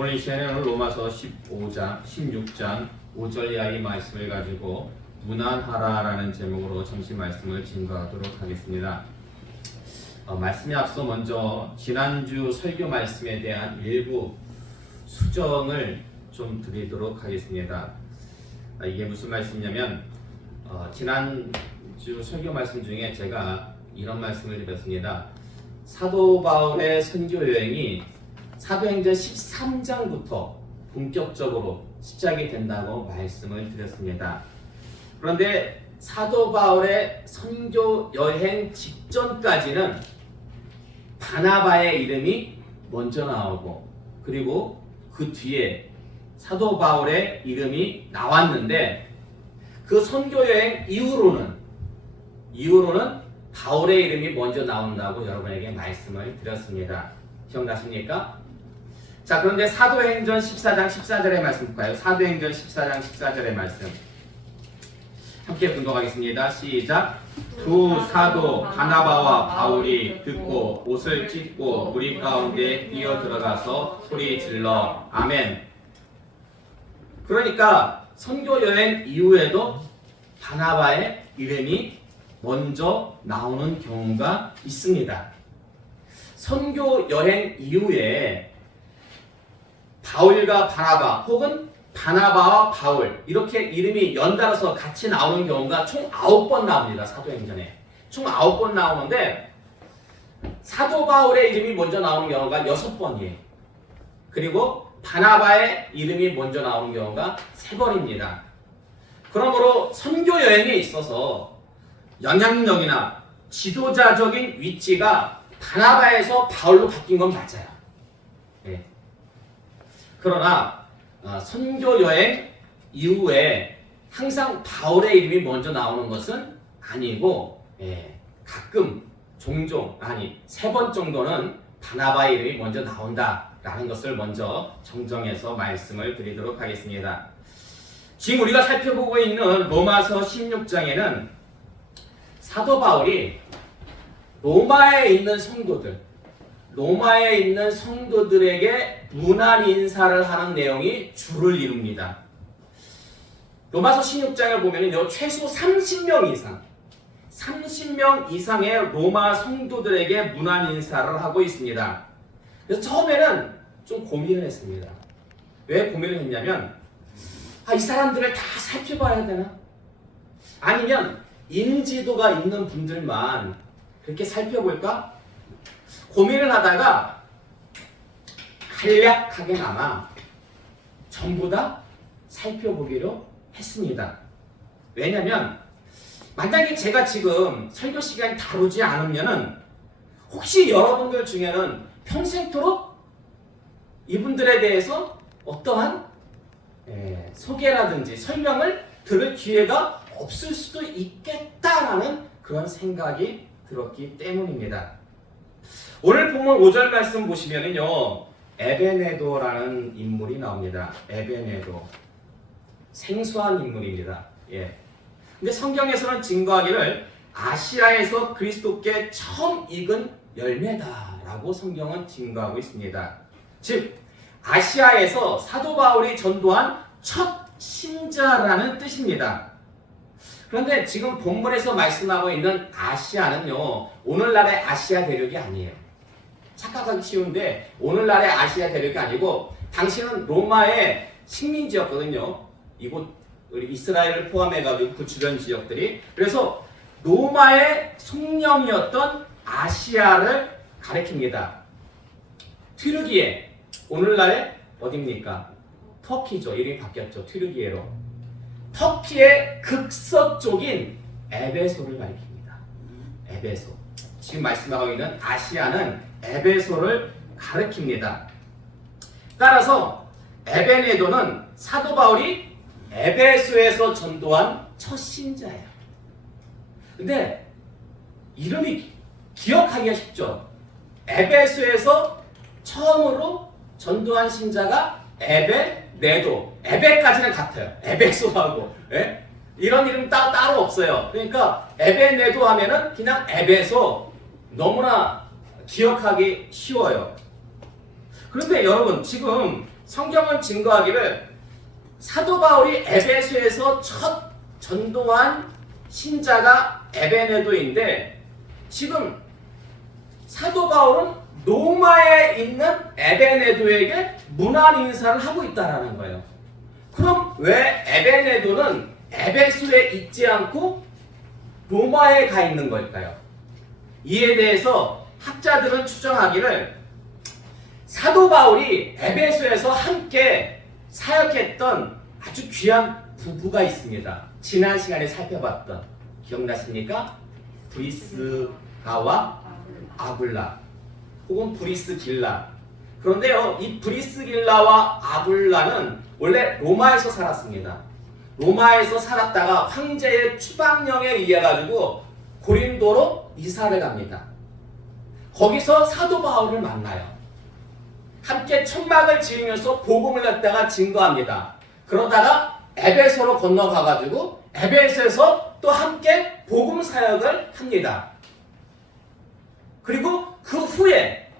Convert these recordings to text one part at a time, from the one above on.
오늘 이 시간에는 로마서 15장, 16장 5절 이하의 말씀을 가지고 무난하라라는 제목으로 잠시 말씀을 증거하도록 하겠습니다. 말씀에 앞서 먼저 지난주 설교 말씀에 대한 일부 수정을 좀 드리도록 하겠습니다. 이게 무슨 말씀이냐면 지난주 설교 말씀 중에 제가 이런 말씀을 드렸습니다. 사도 바울의 선교 여행이 사도행전 13장부터 본격적으로 시작이 된다고 말씀을 드렸습니다. 그런데 사도 바울의 선교 여행 직전까지는 바나바의 이름이 먼저 나오고 그리고 그 뒤에 사도 바울의 이름이 나왔는데 그 선교 여행 이후로는 바울의 이름이 먼저 나온다고 여러분에게 말씀을 드렸습니다. 기억나십니까? 자, 그런데 사도행전 14장 14절의 말씀 볼까요? 사도행전 14장 14절의 말씀 함께 분독하겠습니다. 시작. 두 사도 바나바와 바울이 듣고 옷을 찢고 무리 가운데 뛰어들어가서 소리 질러 아멘. 그러니까 선교 여행 이후에도 바나바의 이름이 먼저 나오는 경우가 있습니다. 선교 여행 이후에 바울과 바나바 혹은 바나바와 바울 이렇게 이름이 연달아서 같이 나오는 경우가 총 9번 나옵니다. 사도행전에 총 9번 나오는데 사도 바울의 이름이 먼저 나오는 경우가 6번이에요. 그리고 바나바의 이름이 먼저 나오는 경우가 3번입니다. 그러므로 선교 여행에 있어서 영향력이나 지도자적인 위치가 바나바에서 바울로 바뀐 건 맞아요. 네. 그러나 선교 여행 이후에 항상 바울의 이름이 먼저 나오는 것은 아니고 가끔 종종 3번 정도는 바나바의 이름이 먼저 나온다라는 것을 먼저 정정해서 말씀을 드리도록 하겠습니다. 지금 우리가 살펴보고 있는 로마서 16장에는 사도 바울이 로마에 있는 성도들에게 문안 인사를 하는 내용이 주를 이룹니다. 로마서 16장을 보면요, 최소 30명 이상의 로마 성도들에게 문안 인사를 하고 있습니다. 그래서 처음에는 좀 고민을 했습니다. 왜 고민을 했냐면 이 사람들을 다 살펴봐야 되나? 아니면 인지도가 있는 분들만 그렇게 살펴볼까? 고민을 하다가 간략하게나마 전부 다 살펴보기로 했습니다. 왜냐면 만약에 제가 지금 설교 시간 다루지 않으면은 혹시 여러분들 중에는 평생토록 이분들에 대해서 어떠한 소개라든지 설명을 들을 기회가 없을 수도 있겠다라는 그런 생각이 들었기 때문입니다. 오늘 본문 5절 말씀 보시면은요, 에베네도라는 인물이 나옵니다. 에베네도. 생소한 인물입니다. 근데 성경에서는 증거하기를 아시아에서 그리스도께 처음 익은 열매다라고 성경은 증거하고 있습니다. 즉, 아시아에서 사도 바울이 전도한 첫 신자라는 뜻입니다. 그런데 지금 본문에서 말씀하고 있는 아시아는요, 오늘날의 아시아 대륙이 아니에요. 착각하기 쉬운데 오늘날의 아시아 대륙이 아니고 당시는 로마의 식민지였거든요. 이곳 우리 이스라엘을 포함해가지고 그 주변 지역들이. 그래서 로마의 속령이었던 아시아를 가리킵니다. 튀르기에, 오늘날의 어디입니까? 터키죠. 이름이 바뀌었죠. 튀르기에로. 터키의 극서쪽인 에베소를 가리킵니다. 에베소. 지금 말씀하고 있는 아시아는 에베소를 가리킵니다. 따라서 에베네도는 사도 바울이 에베소에서 전도한 첫 신자예요. 근데 이름이 기억하기가 쉽죠. 에베소에서 처음으로 전도한 신자가 에베네도. 에베까지는 같아요. 에베소하고. 이런 이름 따로 없어요. 그러니까 에베네도 하면은 그냥 에베소. 너무나 기억하기 쉬워요. 그런데 여러분, 지금 성경은 증거하기를 사도 바울이 에베소에서 첫 전도한 신자가 에베네도인데 지금 사도 바울은 로마에 있는 에베네도에게 문안 인사를 하고 있다는 거예요. 그럼 왜 에베네도는 에베소에 있지 않고 로마에 가 있는 걸까요? 이에 대해서 학자들은 추정하기를 사도 바울이 에베소에서 함께 사역했던 아주 귀한 부부가 있습니다. 지난 시간에 살펴봤던 기억나십니까? 브리스가와 아굴라 혹은 브리스길라. 그런데요, 이 브리스길라와 아굴라는 원래 로마에서 살았습니다. 로마에서 살았다가 황제의 추방령에 의해 가지고 고린도로 이사를 갑니다. 거기서 사도 바울을 만나요. 함께 천막을 지으면서 복음을 갖다가 증거합니다. 그러다가 에베소로 건너가 가지고 에베소에서 또 함께 복음 사역을 합니다. 그리고 그 후에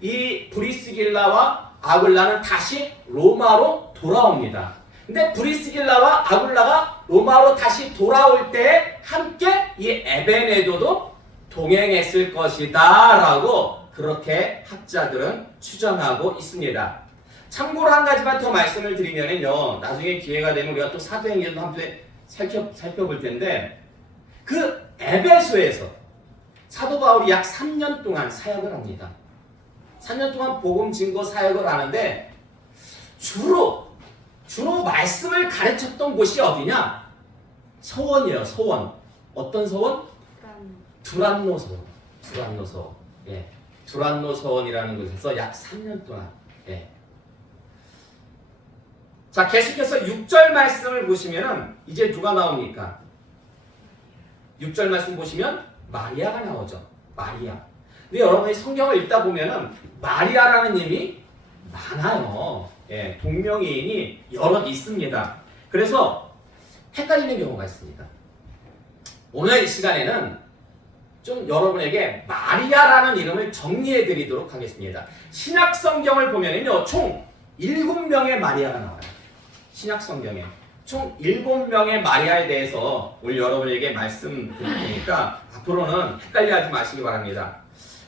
이 브리스길라와 아굴라는 다시 로마로 돌아옵니다. 근데 브리스길라와 아굴라가 로마로 다시 돌아올 때 함께 이 에베네도도 동행했을 것이다 라고 그렇게 학자들은 추정하고 있습니다. 참고로 한 가지만 더 말씀을 드리면요, 나중에 기회가 되면 우리가 또 사도행전도 함께 살펴볼 텐데, 그 에베소에서 사도 바울이 약 3년 동안 사역을 합니다. 3년 동안 복음 증거 사역을 하는데 주로 말씀을 가르쳤던 곳이 어디냐? 서원이에요. 서원. 어떤 서원? 두란노 서원. 두란노 서원. 예. 두란노 서원이라는 곳에서 약 3년 동안. 예. 자, 계속해서 6절 말씀을 보시면은 이제 누가 나옵니까? 6절 말씀 보시면 마리아가 나오죠. 마리아. 근데 여러분이 성경을 읽다 보면은 마리아라는 이름이 많아요. 예, 동명이인이 여럿 있습니다. 그래서 헷갈리는 경우가 있습니다. 오늘 이 시간에는 좀 여러분에게 마리아라는 이름을 정리해 드리도록 하겠습니다. 신약 성경을 보면은요, 총 7명의 마리아가 나와요. 신약 성경에 총 7명의 마리아에 대해서 오늘 여러분에게 말씀드릴 테니까 앞으로는 헷갈려하지 마시기 바랍니다.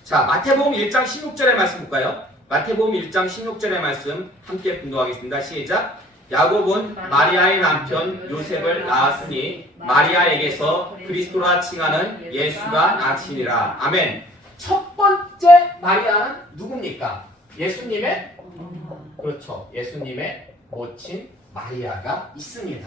자, 마태복음 1장 16절의 말씀 볼까요? 마태복음 1장 16절의 말씀 함께 분도하겠습니다. 시작! 야곱은 마리아의 남편 요셉을 낳았으니 마리아에게서 그리스도라 칭하는 예수가 나시니라. 아멘. 첫 번째 마리아는 누굽니까? 예수님의 그렇죠. 예수님의 모친 마리아가 있습니다.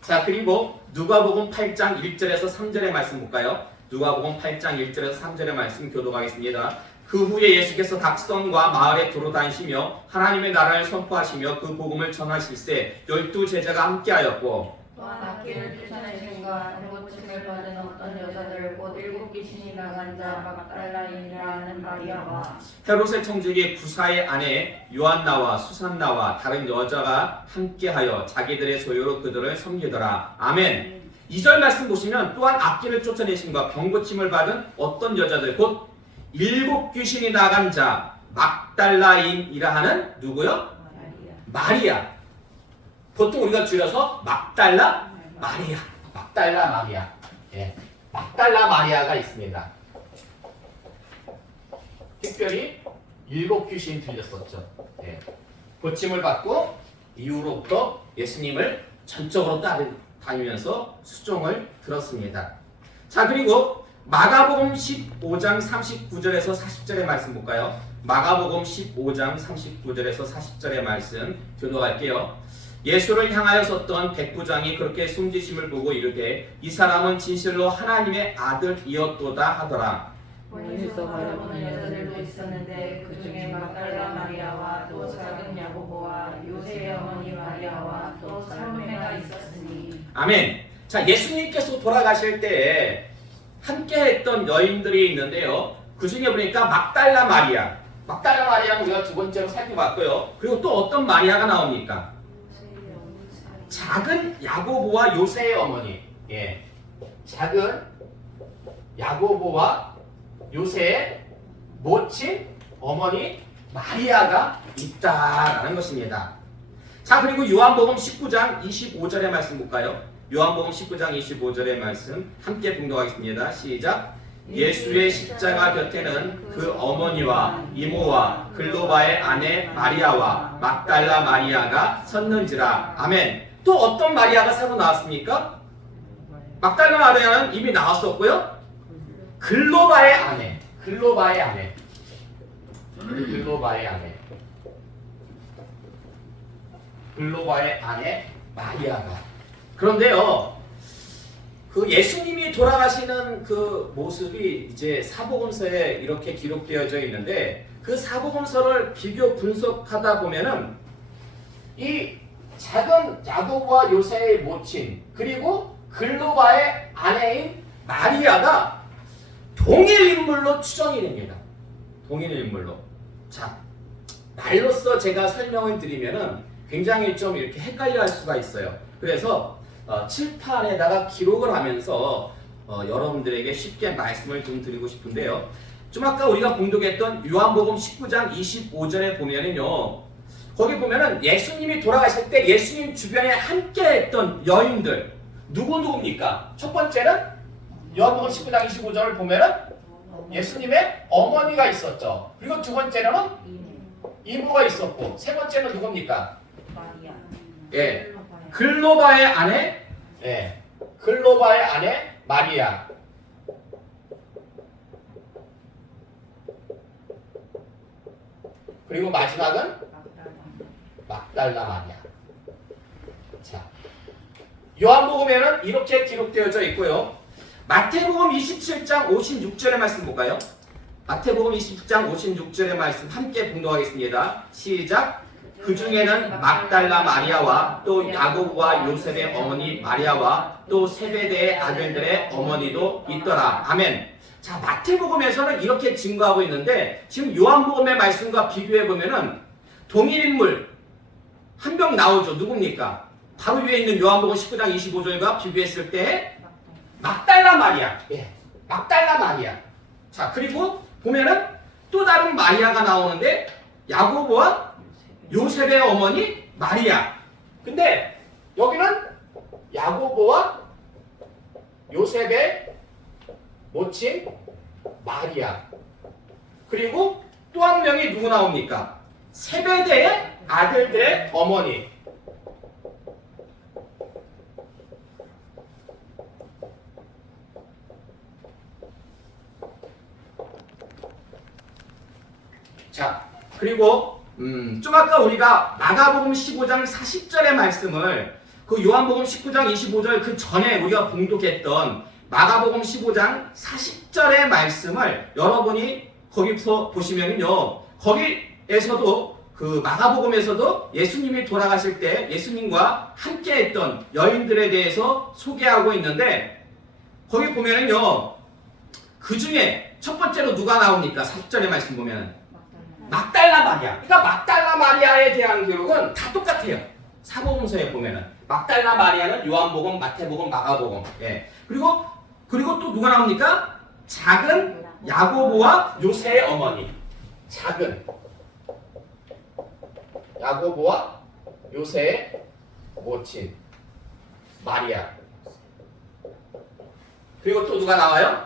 자, 그리고 누가복음 8장 1절에서 3절의 말씀 볼까요? 누가복음 8장 1절에서 3절의 말씀 교독하겠습니다. 그 후에 예수께서 각성과 마을에 두루다니시며 하나님의 나라를 선포하시며 그 복음을 전하실세 12 제자가 함께하였고 또한 악기를 쫓아내신과 고침을 받은 어떤 여자들 곧 7 귀신이 나간 자 막달라인이라는 마리아와 헤롯의 청지기 구사의 아내 요한나와 수산나와 다른 여자가 함께하여 자기들의 소유로 그들을 섬기더라. 아멘. 2절 말씀 보시면 또한 악기를 쫓아내신과 병고침을 받은 어떤 여자들 곧 7 귀신이 나간 자 막달라인이라 하는 누구요? 마리아. 보통 우리가 줄여서 막달라 마리아. 막달라 마리아. 예. 막달라 마리아가 있습니다. 특별히 7 귀신이 들렸었죠. 예. 고침을 받고 이후로부터 예수님을 전적으로 다니면서 수종을 들었습니다. 자, 그리고 마가복음 15장 39절에서 40절의 말씀 볼까요? 마가복음 15장 39절에서 40절의 말씀 교독할게요. 예수를 향하여 섰던 백부장이 그렇게 숨지심을 보고 이르되 이 사람은 진실로 하나님의 아들이었도다 하더라. 본인에서 바라보는 여자들도 있었는데 그 중에 막달라 마리아와 또 작은 야고보와 요새의 어머니 마리아와 또 살로메가 있었으니. 아멘. 자, 예수님께서 돌아가실 때에 함께 했던 여인들이 있는데요. 그 중에 보니까 막달라 마리아는 우리가 두 번째로 살펴봤고요. 그리고 또 어떤 마리아가 나옵니까? 작은 야고보와 요새의 어머니. 예. 작은 야고보와 요새의 모친 어머니 마리아가 있다라는 것입니다. 자, 그리고 요한복음 19장 25절의 말씀 볼까요? 요한복음 19장 25절의 말씀 함께 봉독하겠습니다. 시작. 예수의 십자가 곁에는 그 어머니와 이모와 글로바의 아내 마리아와 막달라 마리아가 섰는지라. 아멘. 또 어떤 마리아가 새로 나왔습니까? 막달라 마리아는 이미 나왔었고요. 글로바의 아내, 글로바의 아내, 글로바의 아내, 글로바의 아내 마리아가. 그런데요, 그 예수님이 돌아가시는 그 모습이 이제 사복음서에 이렇게 기록되어져 있는데, 그 사복음서를 비교 분석하다 보면은 이 작은 야고보와 요새의 모친 그리고 글로바의 아내인 마리아가 동일 인물로 추정이 됩니다. 동일 인물로. 자, 말로써 제가 설명을 드리면은 굉장히 좀 이렇게 헷갈려 할 수가 있어요. 그래서 칠판에다가 기록을 하면서 여러분들에게 쉽게 말씀을 좀 드리고 싶은데요. 좀 아까 우리가 봉독했던 요한복음 19장 25절에 보면은요, 거기 보면은 예수님이 돌아가실 때 예수님 주변에 함께했던 여인들 누구입니까? 첫 번째는 요한복음 19장 25절을 보면은 예수님의 어머니가 있었죠. 그리고 두 번째로는 이모가 있었고, 세 번째는 누굽니까? 마리아. 예, 글로바의 아내, 예, 글로바의 아내 마리아. 그리고 마지막은 막달라 마리아. 자, 요한복음에는 이렇게 기록되어져 있고요. 마태복음 27장 56절의 말씀 볼까요? 마태복음 27장 56절의 말씀 함께 봉독하겠습니다. 시작. 그 중에는 막달라 마리아와 또 야고보와 요셉의 어머니 마리아와 또 세베대의 아들들의 어머니도 있더라. 아멘. 자, 마태복음에서는 이렇게 증거하고 있는데, 지금 요한복음의 말씀과 비교해 보면은 동일 인물 한 명 나오죠. 누굽니까? 바로 위에 있는 요한복음 19장 25절과 비교했을 때 막달라 마리아. 예, 막달라 마리아. 자, 그리고 보면은 또 다른 마리아가 나오는데 야고보와 요셉의 어머니 마리아. 근데 여기는 야고보와 요셉의 모친 마리아. 그리고 또 한 명이 누구 나옵니까? 세베대의 아들들의 어머니. 자, 그리고 좀 아까 우리가 마가복음 15장 40절의 말씀을 그 요한복음 19장 25절 그 전에 우리가 봉독했던 마가복음 15장 40절의 말씀을 여러분이 거기서 보시면은요, 거기에서도 그 마가복음에서도 예수님이 돌아가실 때 예수님과 함께했던 여인들에 대해서 소개하고 있는데, 거기 보면은요, 그 중에 첫 번째로 누가 나옵니까? 40절의 말씀 보면은 막달라 마리아. 그러니까 막달라 마리아에 대한 기록은 다 똑같아요. 사복음서에 보면은 막달라 마리아는 요한복음, 마태복음, 마가복음. 예. 그리고 또 누가 나옵니까? 작은 야고보와 요새의 어머니. 작은 야고보와 요새의 모친 마리아. 그리고 또 누가 나와요?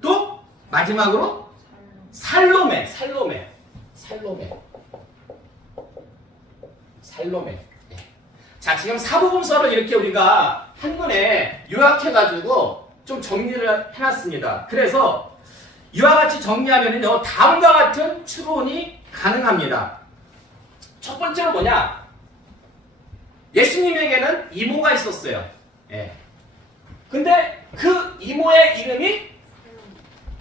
또 마지막으로 살로메. 예. 자, 지금 사복음서를 이렇게 우리가 한문에 요약해가지고 좀 정리를 해놨습니다. 그래서 이와 같이 정리하면은요, 다음과 같은 추론이 가능합니다. 첫 번째로 뭐냐? 예수님에게는 이모가 있었어요. 예. 근데 그 이모의 이름이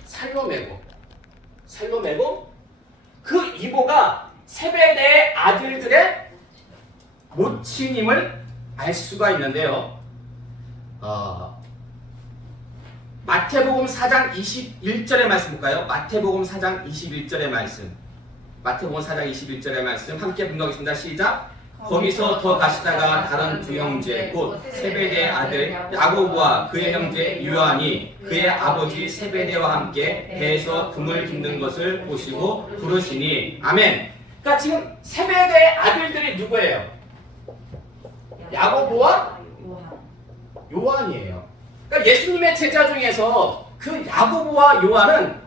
살로메고 그 이모가 세베대의 아들들의 모친임을 알 수가 있는데요. 마태복음 4장 21절의 말씀 볼까요? 마태복음 4장 21절의 말씀. 마태복음 4장 21절의 말씀 함께 분석하겠습니다. 시작. 거기서 더 가시다가 다른 두 형제 곧 세베대의 아들 야고보와 그의 형제 요한이 그의 아버지 세베대와 함께 배에서 금을 깃는 것을 보시고 부르시니 아멘. 그러니까 지금 세베대의 아들들이 누구예요? 야고보와 요한이에요. 그러니까 예수님의 제자 중에서 그 야고보와 요한은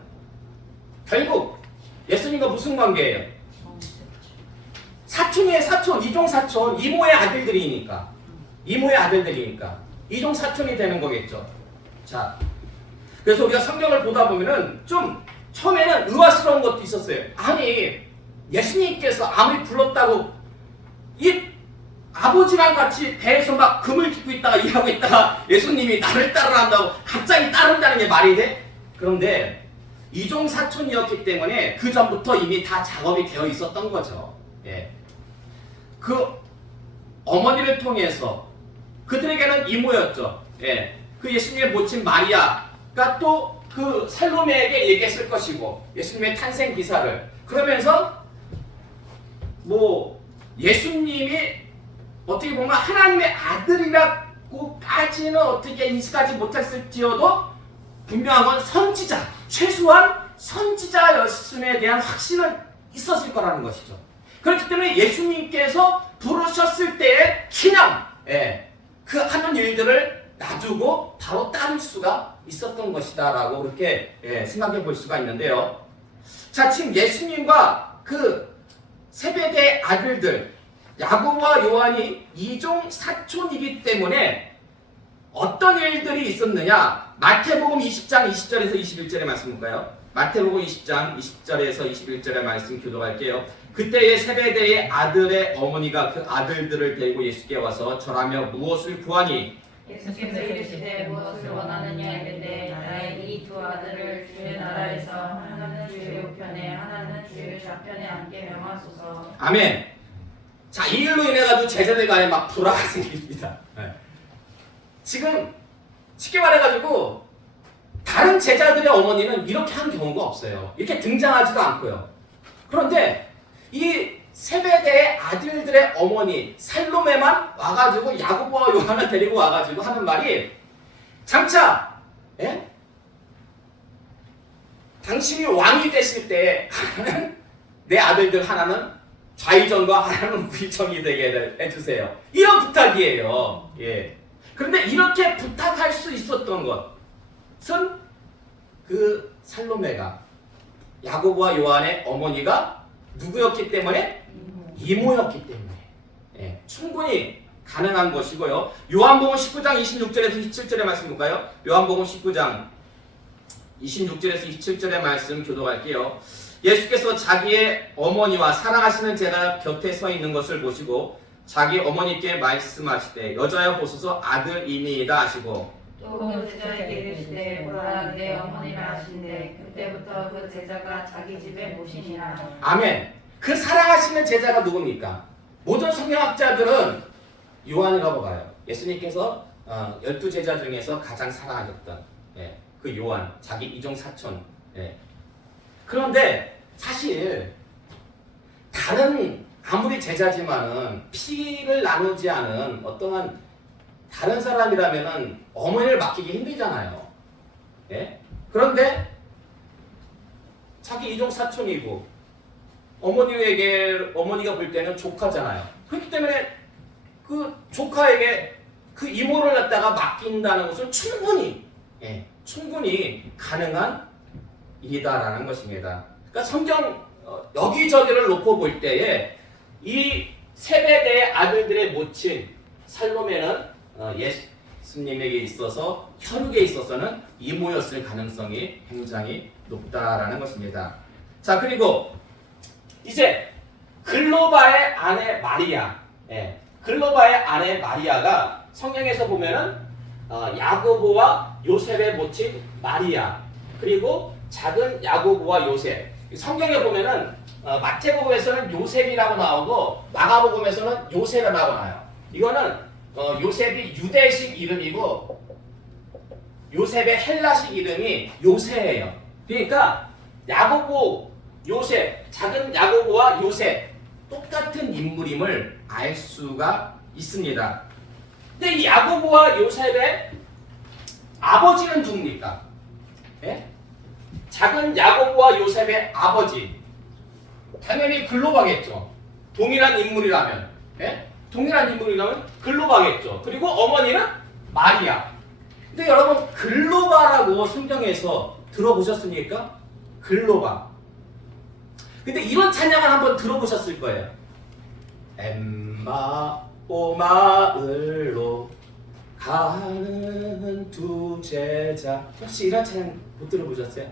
결국 예수님과 무슨 관계예요? 사촌이에요. 사촌, 이종 사촌, 이모의 아들들이니까 이종 사촌이 되는 거겠죠. 자, 그래서 우리가 성경을 보다 보면은 좀 처음에는 의아스러운 것도 있었어요. 아니 예수님께서 아무리 불렀다고 이 아버지랑 같이 배에서 막 금을 깃고 있다가 일하고 있다가 예수님이 나를 따르라 한다고 갑자기 따른다는 게 말이 돼? 그런데 이종 사촌이었기 때문에 그 전부터 이미 다 작업이 되어 있었던 거죠. 예. 그 어머니를 통해서 그들에게는 이모였죠. 예. 그 예수님의 모친 마리아가 또 그 살로메에게 얘기했을 것이고 예수님의 탄생 기사를 그러면서 뭐 예수님이 어떻게 보면 하나님의 아들이라고까지는 어떻게 인식하지 못했을지어도 분명한 건 선지자, 최소한 선지자였음에 대한 확신은 있었을 거라는 것이죠. 그렇기 때문에 예수님께서 부르셨을 때의 기념, 그 하는 일들을 놔두고 바로 따를 수가 있었던 것이다 라고 그렇게 생각해 볼 수가 있는데요. 자, 지금 예수님과 그 세베대의 아들들 야고보와 요한이 이종 사촌이기 때문에 어떤 일들이 있었느냐? 마태복음 20장 20절에서 21절의 말씀 볼까요? 마태복음 20장 20절에서 21절의 말씀 교독할게요. 그때의 세베대의 아들의 어머니가 그 아들들을 데리고 예수께 와서 절하며 무엇을 구하니? 예수께서 이르시되 무엇을 원하느냐 이르되 나의 이 두 아들을 주의 나라에서 하나는 주의 우편에 하나는 주의 좌편에 앉게 명하소서. 아멘. 자, 이 일로 인해 가지고 제자들 간에 막 불화가 생깁니다. 지금 쉽게 말해 가지고 다른 제자들의 어머니는 이렇게 한 경우가 없어요. 이렇게 등장하지도 않고요. 그런데 이 세베대의 아들들의 어머니 살로메만 와가지고 야고보와 요한을 데리고 와가지고 하는 말이 장차 당신이 왕이 되실 때 하나는 내 아들들 하나는 좌의정과 하나는 우의정이 되게 해주세요. 이런 부탁이에요. 예. 그런데 이렇게 부탁할 수 있었던 것은 그 살로메가 야고보와 요한의 어머니가 누구였기 때문에? 이모였기 때문에 충분히 가능한 것이고요. 요한복음 19장 26절에서 27절의 말씀 볼까요? 요한복음 19장 26절에서 27절의 말씀 교독할게요. 예수께서 자기의 어머니와 사랑하시는 제가 곁에 서 있는 것을 보시고 자기 어머니께 말씀하시되 여자여 보소서 아들이니이다 하시고 또 그 제자에게 이르시되 보라 내 어머니라 하신대 그때부터 그 제자가 자기 집에 모시니라. 아멘. 그 사랑하시는 제자가 누굽니까? 모든 성경학자들은 요한이라고 봐요. 예수님께서 12제자 중에서 가장 사랑하셨던 그 요한, 자기 이종 사촌. 그런데 사실 다른 아무리 제자지만은 피를 나누지 않은 어떠한 다른 사람이라면은 어머니를 맡기기 힘들잖아요. 그런데 자기 이종 사촌이고 어머니가 볼 때는 조카잖아요. 그렇기 때문에 그 조카에게 그 이모를 갖다가 맡긴다는 것은 충분히 가능한 일이다라는 것입니다. 그러니까 성경 여기저기를 놓고 볼 때에 이 세베대의 아들들의 모친 살로메는 예수님에게 있어서 혈육에 있어서는 이모였을 가능성이 굉장히 높다라는 것입니다. 자, 그리고 이제 글로바의 아내 마리아, 글로바의 아내 마리아가 성경에서 보면은 야고보와 요셉의 모친 마리아, 그리고 작은 야고보와 요셉. 성경에 보면은 마태복음에서는 요셉이라고 나오고 마가복음에서는 요셉이라고 나와요. 이거는 요셉이 유대식 이름이고 요셉의 헬라식 이름이 요새예요. 그러니까 야고보, 요셉, 작은 야고보와 요셉 똑같은 인물임을 알 수가 있습니다. 근데 이 야고보와 요셉의 아버지는 누굽니까? 예? 작은 야고보와 요셉의 아버지, 당연히 글로바겠죠. 동일한 인물이라면, 예? 동일한 인물이라면 글로바겠죠. 그리고 어머니는 마리아. 근데 여러분, 글로바라고 성경에서 들어보셨습니까? 글로바. 근데 이런 찬양을 한번 들어보셨을 거예요. 엠마오 마을로 가는 두 제자. 혹시 이런 찬양 못 들어보셨어요?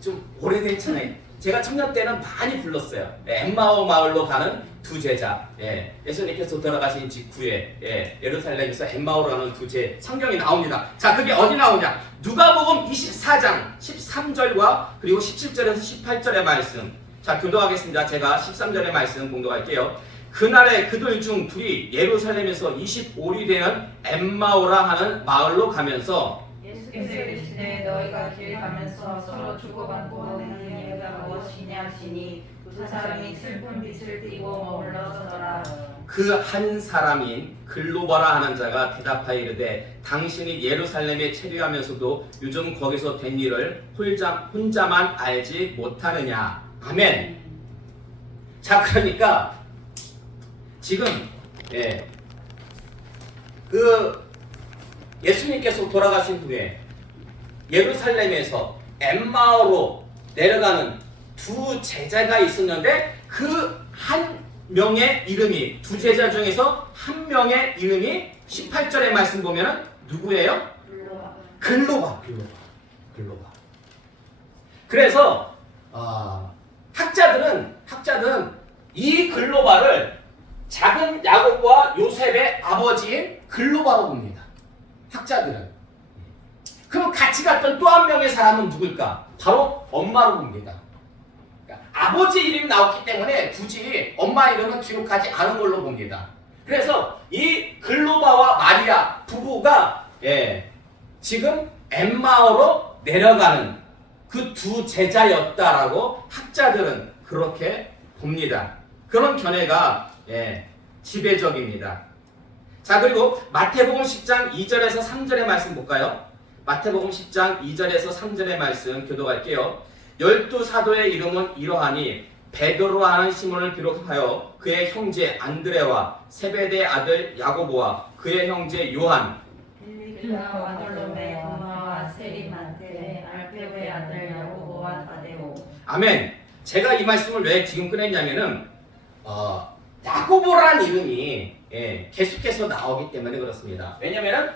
좀 오래된 찬양. 제가 청년 때는 많이 불렀어요. 엠마오 마을로 가는 두 제자. 예수님께서 돌아가신 직후에 예루살렘에서 엠마오라는 두 제 성경이 나옵니다. 자, 그게 어디 나오냐? 누가복음 24장 13절과 그리고 17절에서 18절의 말씀. 자, 교도하겠습니다. 제가 13절의 말씀 공독할게요. 그날에 그들 중 둘이 예루살렘에서 25리 되는 엠마오라 하는 마을로 가면서 예수께서 이르시되 너희가 길 가면서 서로 주고받고 내는 이유가 무엇이냐 하시니 두 사람이 슬픈 빛을 띠고 머물러 서더라. 그 한 사람인 글로바라 하는 자가 대답하여 이르되 당신이 예루살렘에 체류하면서도 요즘 거기서 된 일을 혼자만 알지 못하느냐. 아멘. 자, 그러니까 지금 예수님께서 돌아가신 후에 예루살렘에서 엠마오로 내려가는 두 제자가 있었는데 그 한 명의 이름이, 두 제자 중에서 한 명의 이름이 18절의 말씀 보면은 누구예요? 글로바. 그래서 학자들은 이 글로바를 작은 야고보와 요셉의 아버지인 글로바로 봅니다. 학자들은. 그럼 같이 갔던 또 한 명의 사람은 누굴까? 바로 엄마로 봅니다. 그러니까 아버지 이름이 나왔기 때문에 굳이 엄마 이름은 기록하지 않은 걸로 봅니다. 그래서 이 글로바와 마리아 부부가 지금 엠마오로 내려가는 그 두 제자였다라고 학자들은 그렇게 봅니다. 그런 견해가 지배적입니다. 자, 그리고 마태복음 10장 2절에서 3절의 말씀 볼까요? 마태복음 10장 2절에서 3절의 말씀 교독할게요. 12사도의 이름은 이러하니 베드로 하는 시몬을 비롯하여 그의 형제 안드레와 세베대의 아들 야고보와 그의 형제 요한, 빌립과 바돌로메, 도마와 세리마테, 알페오의 아들 야고보와 다데오. 아멘. 제가 이 말씀을 왜 지금 꺼냈냐면은 야고보라는 이름이 계속해서 나오기 때문에 그렇습니다. 왜냐면은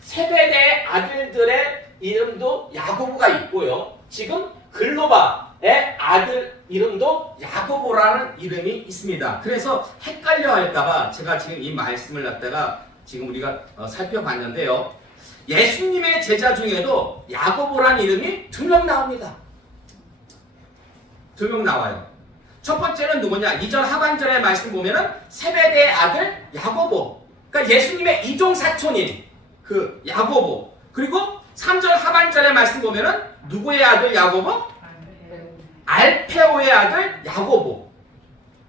세베대의 아들들의 이름도 야고보가 있고요. 지금 글로바의 아들 이름도 야고보라는 이름이 있습니다. 그래서 헷갈려 할까봐 제가 지금 이 말씀을 갖다가 지금 우리가 살펴봤는데요. 예수님의 제자 중에도 야고보라는 이름이 2명 나옵니다. 2명 나와요. 첫 번째는 누구냐? 2절 하반절의 말씀 보면은 세베대의 아들 야고보. 그러니까 예수님의 이종 사촌인 그 야고보. 그리고 3절 하반절의 말씀 보면은 누구의 아들 야고보? 알페오의 아들 야고보.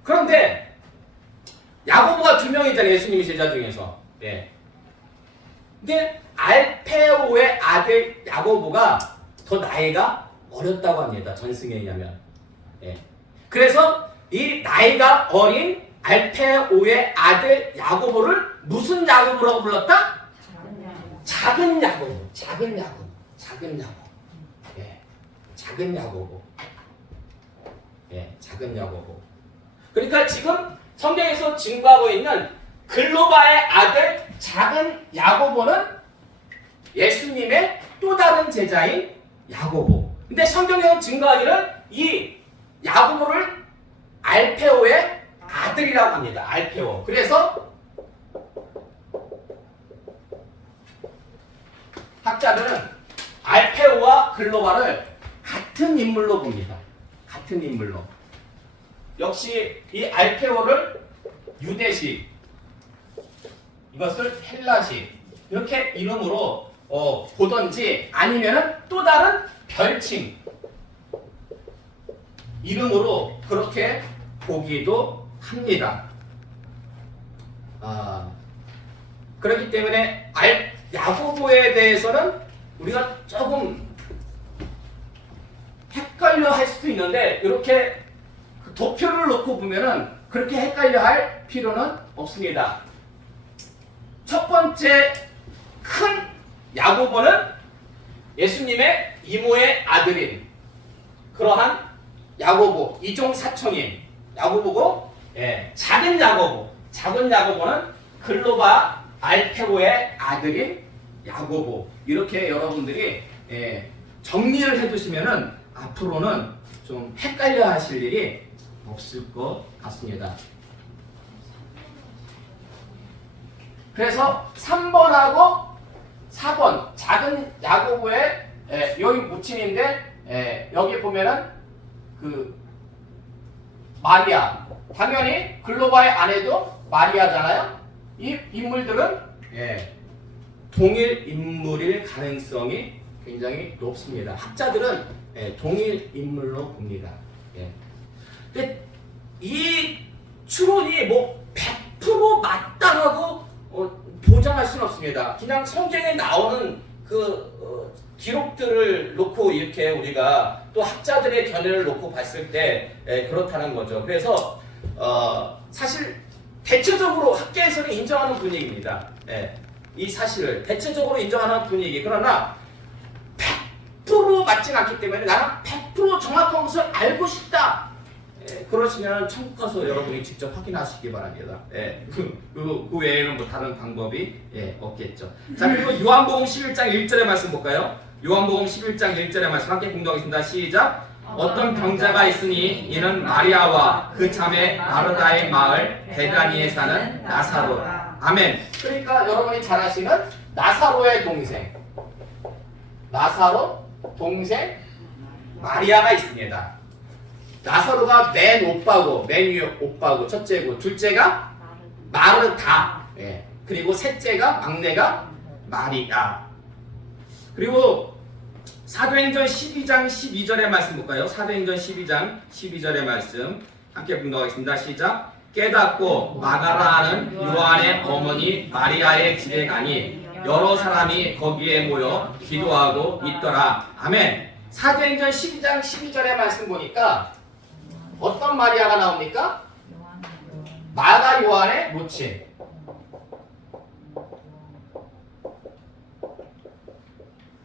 그런데 야고보가 2명이잖아요. 예수님의 제자 중에서. 근데 알페오의 아들 야고보가 더 나이가 어렸다고 합니다. 전승에 의하면. 그래서 이 나이가 어린 알페오의 아들 야고보를 무슨 야고보라고 불렀다? 작은 야고보. 작은 야고보. 그러니까 지금 성경에서 증거하고 있는 글로바의 아들 작은 야고보는 예수님의 또 다른 제자인 야고보. 근데 성경에서 증거하기는 이 야고보를 알페오의 아들이라고 합니다. 알페오. 그래서 학자들은 알페오와 글로바를 같은 인물로 봅니다. 같은 인물로. 역시 이 알페오를 유대식, 이것을 헬라식 이렇게 이름으로 보던지 아니면은 또 다른 별칭 이름으로 그렇게 보기도 합니다. 그렇기 때문에 야고보에 대해서는 우리가 조금 헷갈려 할 수도 있는데 이렇게 도표를 놓고 보면은 그렇게 헷갈려 할 필요는 없습니다. 첫 번째 큰 야고보는 예수님의 이모의 아들인 그러한 야고보, 이종 사촌인 야고보고, 작은 야고보는 글로바 알페고의 아들인 야고보. 이렇게 여러분들이 정리를 해두시면은 앞으로는 좀 헷갈려 하실 일이 없을 것 같습니다. 그래서 3번하고 4번 작은 야고보의 여기 모친인데 여기 보면은 그 마리아, 당연히 글로바의 아내도 마리아잖아요. 이 인물들은 동일 인물일 가능성이 굉장히 높습니다. 학자들은 동일 인물로 봅니다. 근데 이 추론이 뭐 100% 맞다라고 보장할 수는 없습니다. 그냥 성경에 나오는 그 기록들을 놓고 이렇게 우리가 또 학자들의 견해를 놓고 봤을 때 그렇다는 거죠. 그래서 사실 대체적으로 학계에서는 인정하는 분위기입니다. 이 사실을 대체적으로 인정하는 분위기. 그러나 100% 맞진 않기 때문에 나는 100% 정확한 것을 알고 싶다. 그러시면 천국 가서 여러분이 직접 확인하시기 바랍니다. 그 외에는 뭐 다른 방법이 없겠죠. 자, 그리고 요한복음 11장 1절의 말씀 볼까요? 요한복음 11장 1절의 말씀 함께 공독하겠습니다. 시작. 어떤 병자가 있으니 이는 마리아와 그 자매 마르다의 마을 베다니에 사는 나사로. 아멘. 그러니까 여러분이 잘 아시는 나사로의 동생, 나사로 동생 마리아가 있습니다. 나사로가 맨 위에 오빠고 첫째고, 둘째가 마르다, 그리고 셋째가 막내가 마리아. 그리고 사도행전 12장 12절의 말씀 볼까요? 사도행전 12장 12절의 말씀 함께 분독하겠습니다. 시작. 깨닫고 마가라는 요한의 어머니 마리아의 집에 가니 여러 사람이 거기에 모여 기도하고 있더라. 아멘. 사도행전 12장 12절의 말씀 보니까 어떤 마리아가 나옵니까? 마가 요한의 모친.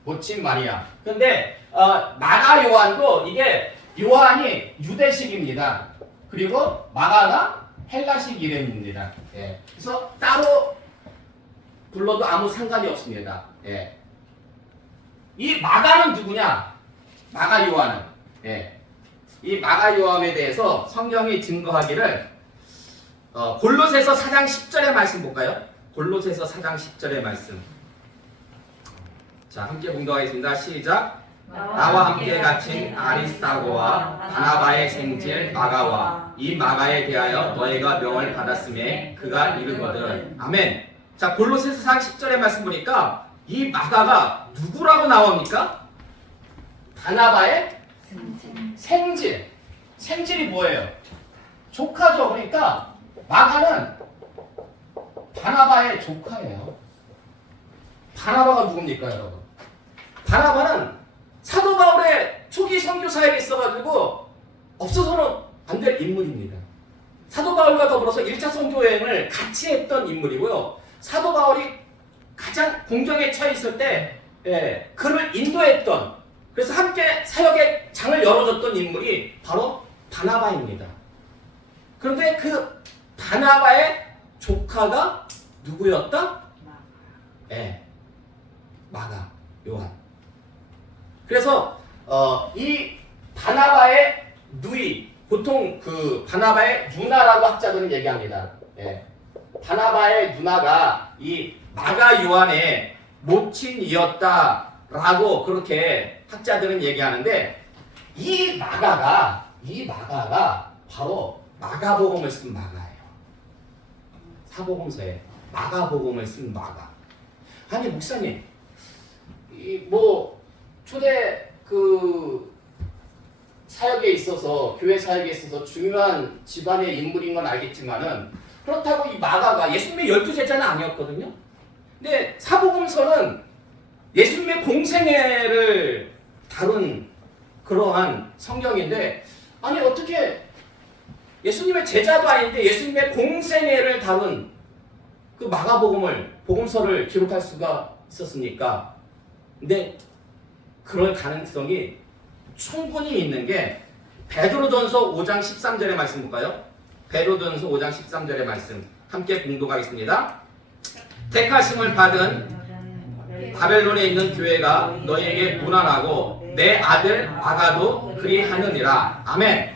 모친 마리아. 근데 마가 요한도 이게 요한이 유대식입니다. 그리고 마가가 헬라식 이름입니다. 그래서 따로 불러도 아무 상관이 없습니다. 이 마가는 누구냐? 마가 요한은 이 마가 요한에 대해서 성경이 증거하기를 골로새서 4장 10절의 말씀 볼까요? 골로새서 4장 10절의 말씀. 자, 함께 공독하겠습니다. 시작. 나와 함께 갇힌 아리스타고와 바나바의 생질 마가와 이 마가에 대하여 너희가 명을 받았음에 그가 이르거든. 아멘. 자, 골로새서 4장 10절의 말씀 보니까 이 마가가 누구라고 나옵니까? 바나바의 생질. 생질이 뭐예요? 조카죠. 그러니까 마가는 바나바의 조카예요. 바나바가 누굽니까, 여러분? 바나바는 사도 바울의 초기 선교 사역에 있어가지고 없어서는 안 될 인물입니다. 사도 바울과 더불어서 1차 선교 여행을 같이 했던 인물이고요. 사도 바울이 가장 공경에 처해 있을 때 그를 인도했던, 그래서 함께 사역의 장을 열어줬던 인물이 바로 바나바입니다. 그런데 그 바나바의 조카가 누구였다? 마가, 요한. 그래서 이 바나바의 누이, 보통 그 바나바의 누나라고 학자들은 얘기합니다. 바나바의 누나가 이 마가 요한의 모친이었다라고 그렇게 학자들은 얘기하는데, 이 마가가 바로 마가복음을 쓴 마가예요. 사복음서에 마가복음을 쓴 마가. 아니 목사님, 뭐 초대 그 사역에 있어서 교회 사역에 있어서 중요한 집안의 인물인 건 알겠지만은 그렇다고 이 마가가 예수님의 12제자는 아니었거든요. 근데 사복음서는 예수님의 공생애를 다룬 그러한 성경인데 아니 어떻게 예수님의 제자도 아닌데 예수님의 공생애를 다룬 그 복음서를 기록할 수가 있었습니까? 근데 그럴 가능성이 충분히 있는 게 베드로전서 5장 13절의 말씀 볼까요? 베드로전서 5장 13절의 말씀 함께 공독하겠습니다. 택하심을 받은 바벨론에 있는 교회가 너희에게 문안하고 내 아들 마가도 그리하느니라. 아멘.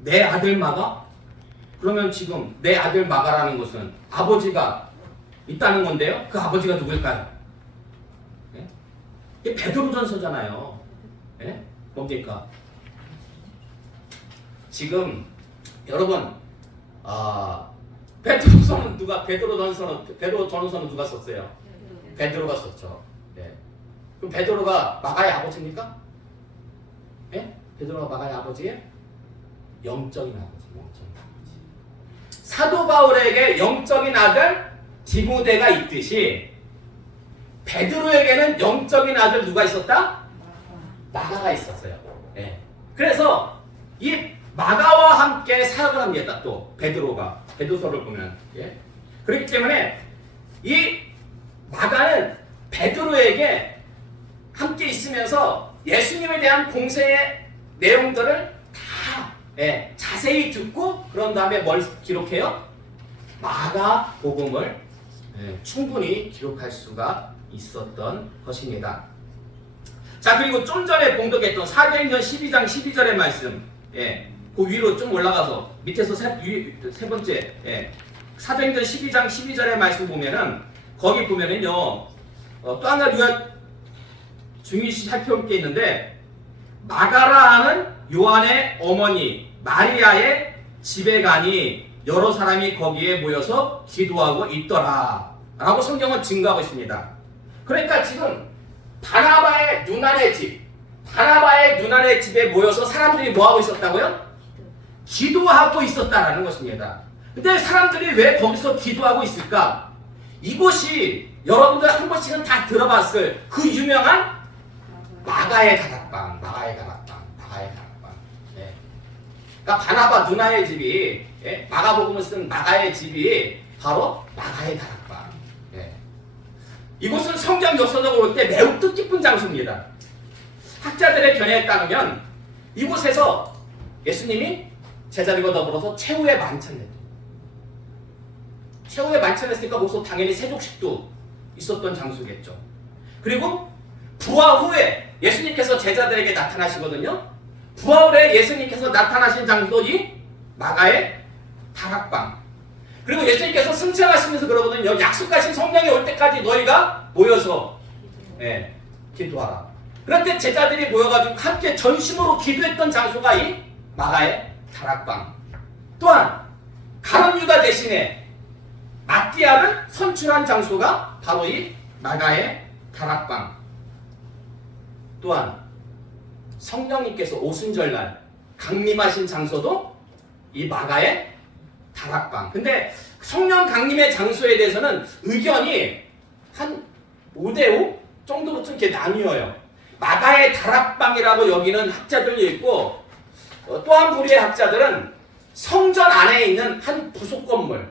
내 아들 마가? 그러면 지금 내 아들 마가라는 것은 아버지가 있다는 건데요. 그 아버지가 누굴까요? 네? 이게 베드로전서잖아요. 네? 뭡니까? 지금 여러분 베드로전서는 누가 썼어요? 베드로가 썼죠. 네. 그럼 베드로가 마가의 아버지입니까? 네? 베드로가 마가의 아버지예요? 영적인 아버지. 사도 바울에게 영적인 아들 디모데가 있듯이 베드로에게는 영적인 아들 누가 있었다? 마가가 있었어요. 네. 그래서 이 마가와 함께 사역을 합니다. 또 베드로가 베드로서를 보면 그렇기 때문에 이 마가는 베드로에게 함께 있으면서 예수님에 대한 공생의 내용들을 다 자세히 듣고 그런 다음에 뭘 기록해요? 마가복음을 충분히 기록할 수가 있었던 것입니다. 자, 그리고 좀 전에 봉독했던 사도행전 12장 12절의 말씀, 그 위로 좀 올라가서 밑에서 세 번째 사도행전 12장 12절의 말씀 보면은 거기 보면은요 또 하나 우리가 중요시 살펴볼 게 있는데 마가라 하는 요한의 어머니 마리아의 집에 가니 여러 사람이 거기에 모여서 기도하고 있더라 라고 성경은 증거하고 있습니다. 그러니까 지금 바나바의 누나네 집에 모여서 사람들이 뭐하고 있었다고요? 기도하고 있었다라는 것입니다. 근데 사람들이 왜 거기서 기도하고 있을까? 이곳이 여러분들 한 번씩은 다 들어봤을 그 유명한 마가의 다락방. 그러니까 바나바 누나의 집이 마가복음을 쓴 마가의 집이 바로 마가의 다락방. 이곳은 성경 역사적으로 볼 때 매우 뜻깊은 장소입니다. 학자들의 견해에 따르면 이곳에서 예수님이 제자들과 더불어서 최후의 만찬을 했으니까 거기서 당연히 세족식도 있었던 장소겠죠. 그리고 부활 후에 예수님께서 제자들에게 나타나시거든요. 부활 후에 예수님께서 나타나신 장소도 이 마가의 다락방. 그리고 예수님께서 승천하시면서 그러거든요. 약속하신 성령이 올 때까지 너희가 모여서 기도하라. 그럴 때 제자들이 모여가지고 함께 전심으로 기도했던 장소가 이 마가의 다락방. 또한 가룟 유다 대신에 마띠아를 선출한 장소가 바로 이 마가의 다락방. 또한 성령님께서 오순절날 강림하신 장소도 이 마가의 다락방. 근데 성령 강림의 장소에 대해서는 의견이 한 5대5 정도로 좀 이렇게 나뉘어요. 마가의 다락방이라고 여기는 학자들이 있고 또 한 부류의 학자들은 성전 안에 있는 한 부속 건물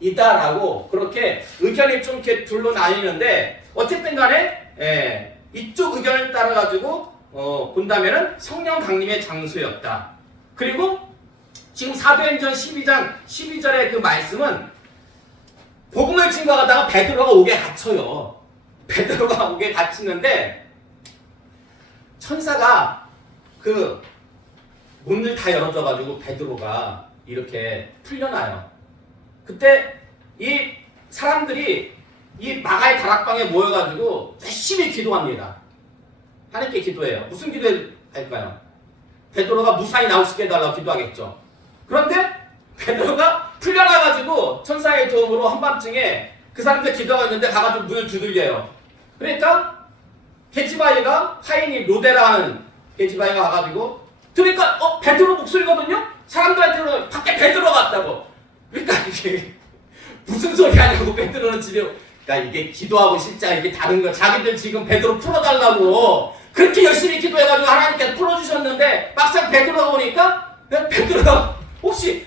이다라고 그렇게 의견이 좀 이렇게 둘로 나뉘는데 어쨌든 간에 이쪽 의견을 따라 가지고 본다면은 성령 강림의 장소였다. 그리고 지금 사도행전 12장 12절의 그 말씀은 복음을 증거하다가 베드로가 옥에 갇혀요. 베드로가 옥에 갇히는데 천사가 그 문을 다 열어줘가지고 베드로가 이렇게 풀려나요. 그때 이 사람들이 이 마가의 다락방에 모여가지고 열심히 기도합니다. 하나님께 기도해요. 무슨 기도할까요? 베드로가 무사히 나올 수 있게 해달라고 기도하겠죠. 그런데 베드로가 풀려나가지고 천사의 도움으로 한밤중에 그 사람들 기도하고 있는데 가가지고 문을 두들겨요. 그러니까 게지바이가 파이니 로데라는 게지바이가 와가지고 들으니까 베드로 목소리거든요. 사람들한테 밖에 베드로 갔다고. 그러니까 이게 무슨 소리 하냐고. 베드로는 집에 그러니까 이게 기도하고 실제 이게 다른 거. 자기들 지금 베드로 풀어달라고 그렇게 열심히 기도해가지고 하나님께서 풀어주셨는데 막상 베드로가 오니까 베드로가 혹시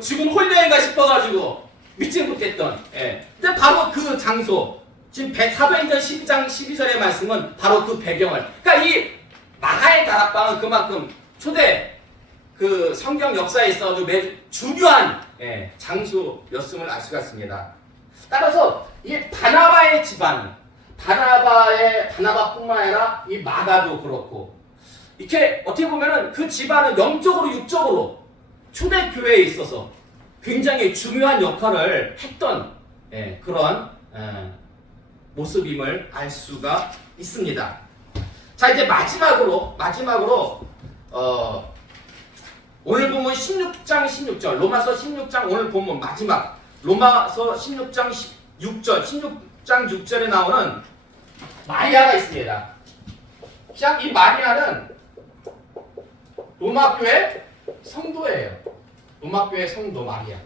지금 홀려인가 싶어가지고 믿지 못했던. 근데 바로 그 장소 지금 사도행전 12장 12절의 말씀은 바로 그 배경을. 그러니까 이 마가의 다락방은 그만큼 초대 그 성경 역사에 있어가지고 매우 중요한 장소였음을 알 수가 있습니다. 따라서 이 바나바의 집안, 바나바뿐만 아니라 이 마가도 그렇고 이렇게 어떻게 보면은 그 집안은 영적으로 육적으로 초대 교회에 있어서 굉장히 중요한 역할을 했던 그런 모습임을 알 수가 있습니다. 자, 이제 마지막으로 오늘 본문 16장 16절 로마서 16장 오늘 본문 마지막 로마서 16장 6절 16장 6절에 나오는 마리아가 있습니다. 자, 이 마리아는 로마교회 성도예요. 로마교회 성도 마리아.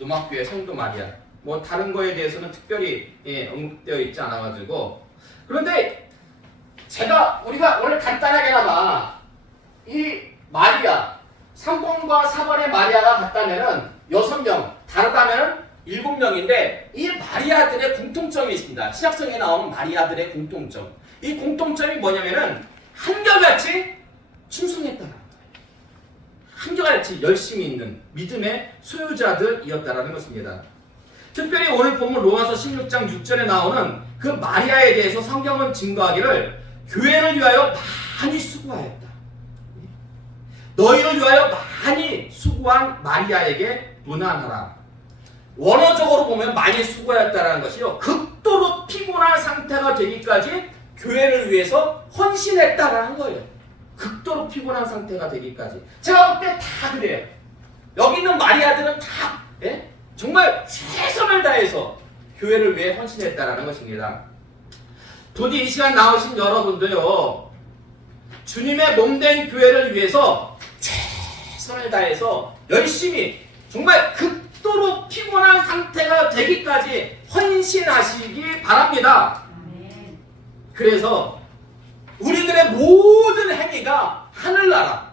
로마교회 성도 마리아. 뭐 다른 거에 대해서는 특별히 언급되어 있지 않아가지고. 그런데 우리가 오늘 간단하게나마 이 마리아 3번과 4번의 마리아가 같다면은 6명, 다르다면은 7명인데 이 마리아들의 공통점이 있습니다. 신약성에 나오는 마리아들의 공통점. 이 공통점이 뭐냐면은 한결같이 충성했다는 거예요. 한결같이 열심히 있는 믿음의 소유자들이었다라는 것입니다. 특별히 오늘 본문 로마서 16장 6절에 나오는 그 마리아에 대해서 성경은 증거하기를 교회를 위하여 많이 수고하였다. 너희를 위하여 많이 수고한 마리아에게 문안하라. 원어적으로 보면 많이 수고하였다라는 것이요. 극도로 피곤한 상태가 되기까지 교회를 위해서 헌신했다라는 거예요. 극도로 피곤한 상태가 되기까지. 제가 볼 때 다 그래요. 여기 있는 마리아들은 다 정말 최선을 다해서 교회를 위해 헌신했다라는 것입니다. 부디 이 시간 나오신 여러분도요. 주님의 몸된 교회를 위해서 최선을 다해서 열심히 정말 극도로 피곤한 상태가 되기까지 헌신하시기 바랍니다. 그래서 우리들의 모든 행위가 하늘나라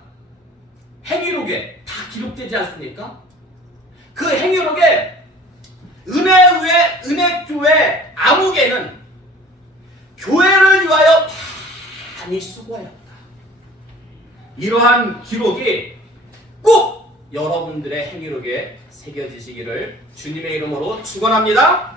행위록에 다 기록되지 않습니까? 그 행위록에 은혜교회 암흑에는 교회를 위하여 많이 수고하였다. 이러한 기록이 꼭 여러분들의 행위록에 새겨지시기를 주님의 이름으로 축원합니다.